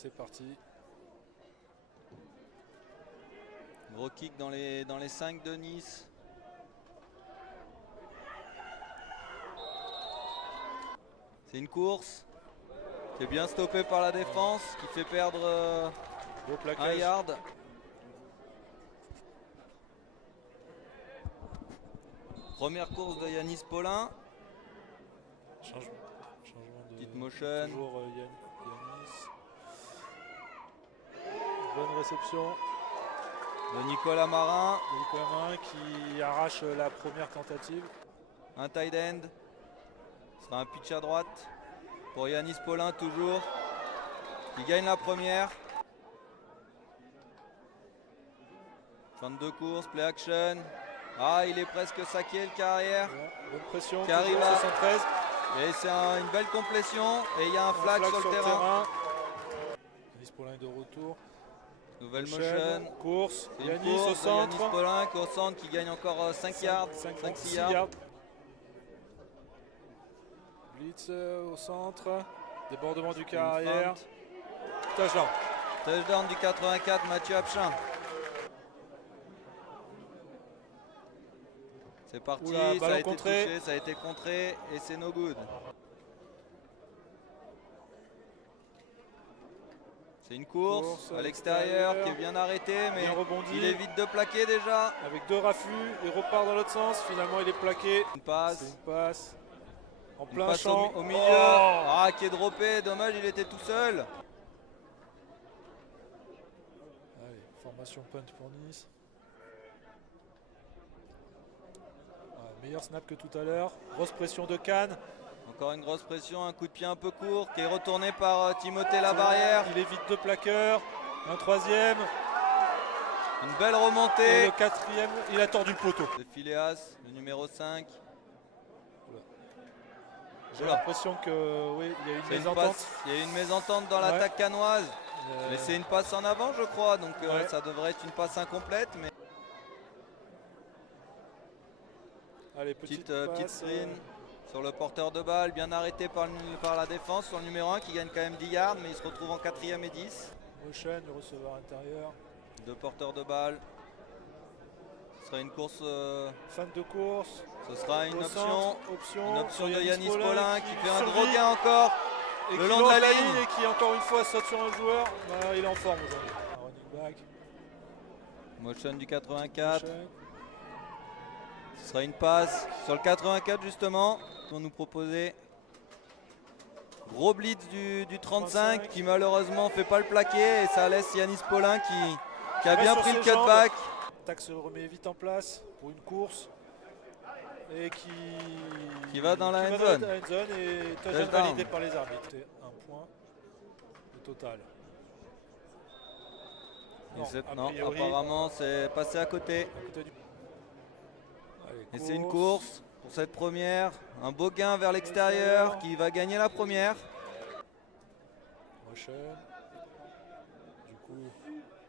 C'est parti. Gros kick dans les 5 de Nice. C'est une course qui est bien stoppée par la défense, qui fait perdre un yard. Première course de Yanis Paulin. Changement de petite motion. Toujours Yanis. Bonne réception De Nicolas Marin. Qui arrache la première tentative. Un tight end. Ce sera un pitch à droite pour Yanis Paulin toujours. Qui gagne la première. 22 courses, play action. Ah, il est presque saqué le carrière. Ouais, bonne pression. Qui arrive à 73. Et c'est une belle complétion. Et il y a un flag sur le terrain. Yanis Paulin est de retour. Nouvelle motion. Course. Yanis au centre. Yanis Paulin au centre qui gagne encore 5 yards. 5-6 yards. Blitz au centre. Débordement du carrière. Touchdown. Touchdown du 84, Mathieu Apchin. C'est parti, Oula, ça a été touché, ça a été contré et c'est no good. C'est une course à l'extérieur qui est bien arrêtée, mais il évite de plaquer déjà. Avec 2 raffus, il repart dans l'autre sens, finalement il est plaqué. Une passe. C'est une passe. En plein champ. Au milieu. Ah, qui est droppé, dommage, il était tout seul. Allez, formation punt pour Nice. Meilleur snap que tout à l'heure. Grosse pression de Cannes. Encore une grosse pression, un coup de pied un peu court qui est retourné par Timothée Labarrière. Il évite 2 plaqueurs. Un troisième. Une belle remontée. Et le 4e, il a tordu le poteau. De Phileas, le numéro 5. J'ai l'impression que oui, il y a une mésentente. Il y a une mésentente dans l'attaque cannoise. Mais c'est une passe en avant, je crois. Donc ça devrait être une passe incomplète. Mais... Allez, petite screen sur le porteur de balle, bien arrêté par la défense sur le numéro 1 qui gagne quand même 10 yards, mais il se retrouve en 4e et 10. Motion, le receveur intérieur. 2 porteurs de balle. Ce sera une course. Fin de course. Ce sera une option de Yanis Paulin qui fait un gros gain encore et le long de la ligne. Et qui encore une fois saute sur un joueur. Voilà, il est en forme aujourd'hui. Running back. Motion du 84. Ce sera une passe sur le 84 justement. Pour nous proposer. Gros blitz du 35 qui malheureusement fait pas le plaqué et ça laisse Yanis Paulin qui a bien pris le cutback. Tac se remet vite en place pour une course et qui va dans la end zone. Et touchdown validé par les arbitres. C'est un point au total. Non, apparemment c'est passé à côté. Allez, et c'est une course pour cette première. Un beau gain vers l'extérieur qui va gagner la première. Motion. Du coup,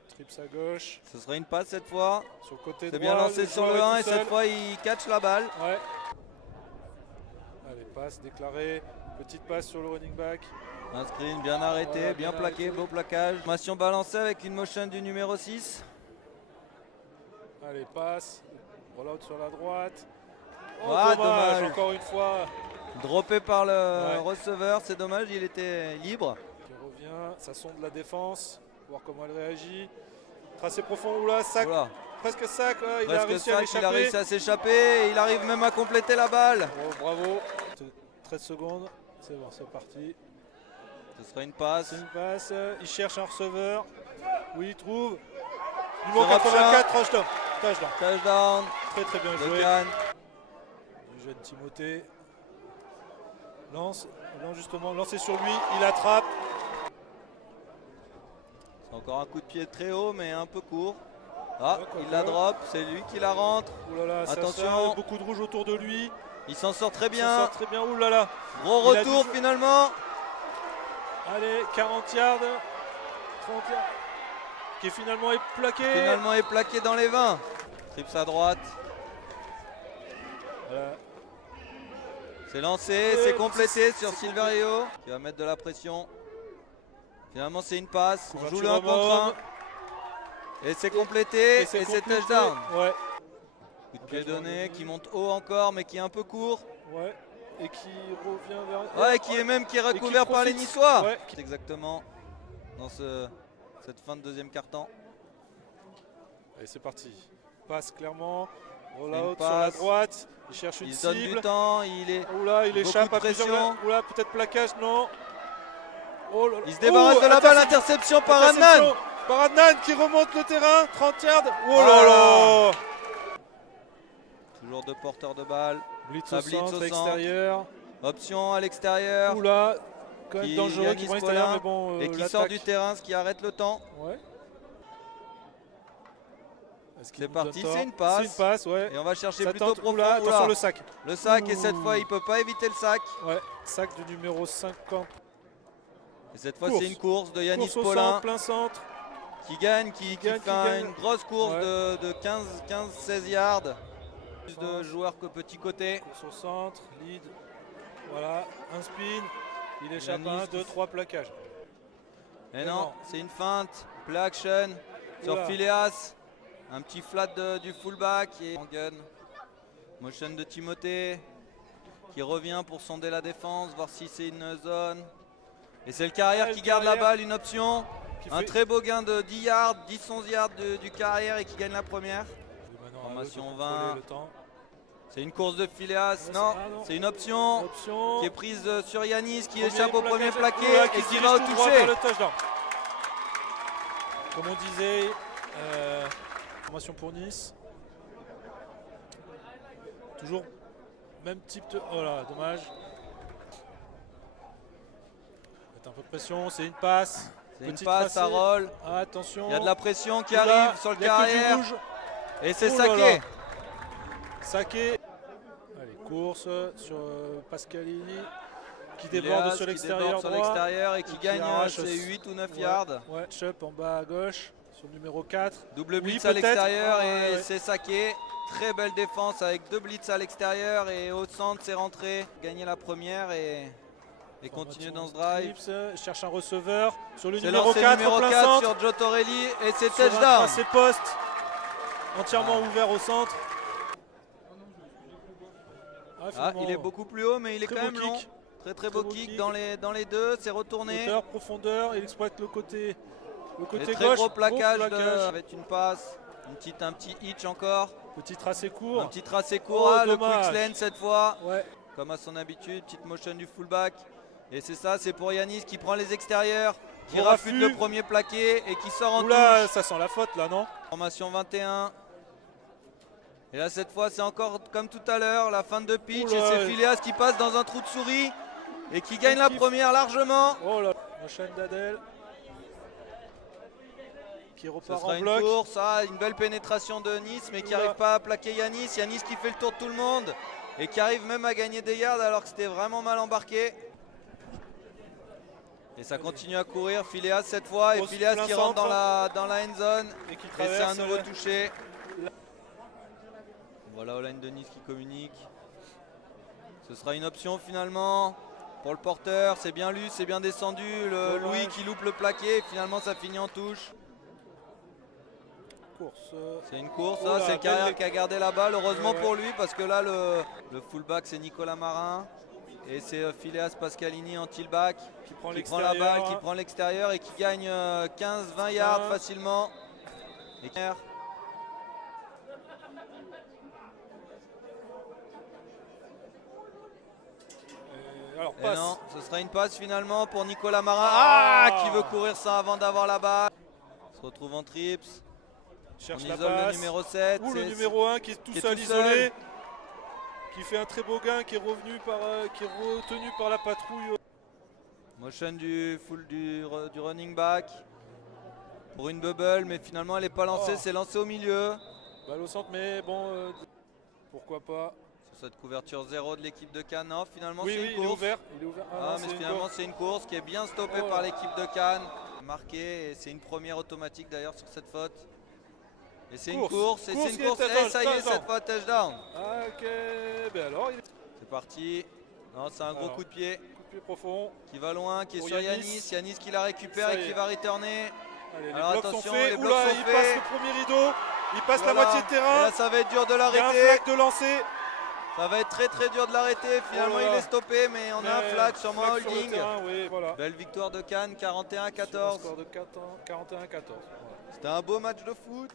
trips à gauche. Ce sera une passe cette fois. Sur le côté droit. C'est bien lancé sur le 1 et cette fois il catch la balle. Ouais. Allez, passe déclarée. Petite passe sur le running back. Un screen bien arrêté, bien plaqué, beau plaquage. Formation balancée avec une motion du numéro 6. Allez, passe. Rollout sur la droite. Oh, dommage. Encore une fois. Droppé par le receveur, c'est dommage, il était libre. Qui revient, ça sonde la défense. Voir comment elle réagit. Tracé profond, oula, sac. Oula. Presque sac, il a réussi à l'échapper. Il a réussi à s'échapper, il arrive même à compléter la balle. Oh, bravo. 13 secondes, c'est bon, c'est parti. Ce sera une passe. Une passe, il cherche un receveur. Oui, il trouve. Numéro 84, touchdown. Touchdown. Très bien joué. Du jeune Timothée. Lance justement, lancé sur lui, il attrape. C'est encore un coup de pied très haut mais un peu court. Ah, il la drop, c'est lui qui la rentre. Ouh là là, attention, beaucoup de rouge autour de lui. Il s'en sort très bien. Ouh là là. Gros retour finalement. Allez, 40 yards. 30 yards. Qui finalement est plaqué. Finalement est plaqué dans les 20. Trips à droite. Voilà. C'est lancé, c'est complété sur Silverio qui va mettre de la pression. Finalement, c'est une passe. On joue le Couverture 1 contre homme. 1. Et c'est complété. Et c'est complété. touchdown. Ouais. Coup de pied donné, qui monte haut encore, mais qui est un peu court. Ouais. Et qui revient vers. Ouais, qui est recouvert par les profite. Niçois. Ouais. Exactement dans cette fin de deuxième quart-temps. Et c'est parti. Passe clairement. Roll Une out sur la passe. droite. Il cherche une Il se donne cible. du temps. Il est. Oula, il Beaucoup échappe de à plusieurs. pression. Oula, peut-être plaquage, non. Oh là là. Il se débarrasse de la balle. Interception par Adnan. Par Adnan qui remonte le terrain. 30 yards. Oh là Voilà. là. Toujours deux porteurs de balle. Blitz Ça au blitz au centre, centre. extérieur. Option à l'extérieur. Oula, quand même Qui- dangereux Yanis qui prend l'extérieur, Paulin, mais bon. et qui l'attaque. sort du terrain, ce qui arrête le temps. Ouais. Est-ce qu'il C'est nous parti, donne tort? c'est une passe. C'est une passe, ouais. Et on va chercher Ça plutôt tente. profond. Oula, Oula. attention le sac. Le sac, et Ouh. cette fois, il peut pas éviter le sac. Ouais, sac du numéro 50. Et cette fois, Course. c'est une course de Yanis Course au Paulin centre, plein centre. qui gagne, qui gagne, fait une grosse course Ouais. de 15-16 yards. Plus de joueurs que petit côté. Course au centre, lead. Voilà, un spin. Il échappe Yanis à 1, 2, 3 plaquages. Et non. non, c'est une feinte. Play action sur Oula. Phileas. Un petit flat du fullback et en gun. Motion de Timothée qui revient pour sonder la défense, voir si c'est une zone. Et c'est le carrière Ah, qui le garde la carrière. balle, une option. Qui Un fait- très beau gain de 10 yards, 10-11 yards du carrière et qui gagne la première. Et maintenant, Formation à eux de 20. contrôler le temps. C'est une course de Phileas. Ouais, Non, ah non. c'est une option Option. qui est prise sur Yanis qui Premier échappe au premier plaquage. plaqué Oula, et se qui dirige va au tout droit toucher. vers le touchdown. Comme on disait, formation pour Nice. Toujours même type de. Oh là, dommage. Mettre un peu de pression, c'est une passe. C'est une Petit passe, ça tracé. roule. Ah, attention. Il y a de la pression qui Oula, arrive sur le il y a que du carrière. rouge. Et c'est Oh là saqué. là. Saqué. Allez, course sur Pascalini qui déborde Phileas sur qui l'extérieur déborde sur droit. l'extérieur et qui gagne arrache ses 8 ou 9 Ouais, yards. Ouais, Chup en bas à gauche sur le numéro 4. Double Oui, blitz à peut-être. l'extérieur Ah, et ouais. c'est saqué. Très belle défense avec deux blitz à l'extérieur et au centre c'est rentré. Gagner la première et continuer dans ce drive. Clips, cherche un receveur sur le C'est numéro lancé 4 numéro en plein 4 centre. sur Joe Torelli et c'est Sur un touchdown. tracé poste entièrement ouvert au centre. Ah, finalement, il est beaucoup plus haut mais il est très quand beau même long. kick. Très beau beau kick kick. dans les deux. C'est retourné. Hauteur, profondeur, il exploite le côté Et très gauche. gros plaquage, plaquage. avec une passe. Un petit hitch encore. Petit tracé court. Un petit tracé court. Oh, Ah, le dommage. quick lane cette fois. Ouais. Comme à son habitude, petite motion du fullback. Et c'est ça, c'est pour Yanis qui prend les extérieurs, qui Bon rafute raffut. le premier plaqué et qui sort en Oula, touche. ça sent la faute là, non? Formation 21. Et là, cette fois, c'est encore comme tout à l'heure, la fin de pitch. Oula. Et c'est Phileas qui passe dans un trou de souris et qui gagne la kiffe. première largement. Oh là, la chaîne d'Adèle qui Ce repart sera en une bloc. course, ah, une belle pénétration de Nice, mais qui Oula. n'arrive pas à plaquer Yanis. Yanis qui fait le tour de tout le monde et qui arrive même à gagner des yards alors que c'était vraiment mal embarqué. Et ça continue à courir, Phileas cette fois, et Grosse Phileas plein qui rentre centre. dans la end zone. Et qui Et c'est un traverse. nouveau touché. Voilà Olaine de Nice qui communique. Ce sera une option finalement pour le porteur. C'est bien lu, c'est bien descendu. Dommage. Louis qui loupe le plaqué. Finalement ça finit en touche. Course. C'est une course, Oh hein, là, c'est Carrière belle- qui a gardé la balle. Heureusement Ouais. pour lui parce que là le fullback c'est Nicolas Marin. Et c'est Phileas Pascalini en tailback Qui prend qui prend la l'extérieur. balle, qui prend l'extérieur et qui gagne 15-20 yards 15. facilement. Et Alors, Et passe. non, ce sera une passe finalement pour Nicolas Marin. Ah Qui veut courir ça avant d'avoir la balle. Se retrouve en trips. Cherche On la isole le passe. numéro 7. Ou le c'est- numéro 1 qui est tout qui est seul tout isolé. seul. Qui fait un très beau gain, qui est revenu par, qui est retenu par la patrouille. Motion du running back. Pour une bubble, mais finalement elle n'est pas lancée, Oh. c'est lancé au milieu. Balle au centre, mais bon, pourquoi pas. Sur cette couverture 0 de l'équipe de Cannes. Non, finalement Oui, c'est oui, une il est course. ouvert. Il est ouvert. Ah, non, mais c'est une finalement course. c'est une course qui est bien stoppée Oh. par l'équipe de Cannes. Marqué, et c'est une première automatique d'ailleurs sur cette faute. Et c'est une Course. course, et Course c'est une qui est course. touchdown, Et ça y est, touchdown. cette fois touchdown. Ah, ok, ben alors, il est... C'est parti. Non, c'est un gros Alors. coup de pied. coup de pied profond. qui va loin, qui est Pour sur Yanis. Yanis. Yanis qui la récupère Ça et y qui est. va returner. Allez, les Alors blocs sont attention, faits. les blocs Oula, sont il faits. passe le premier rideau. Il passe la Voilà. moitié de Et terrain. là, ça va être dur de Il y a un l'arrêter. flag de lancer. Ça va être très dur de l'arrêter. Finalement, Oh là là. il est stoppé, mais on a un Mais flag, sûrement un flag sur le holding. terrain, oui, voilà. Belle victoire de Cannes, Sur un 41-14. score de 41-14. Voilà. C'était un beau match de foot.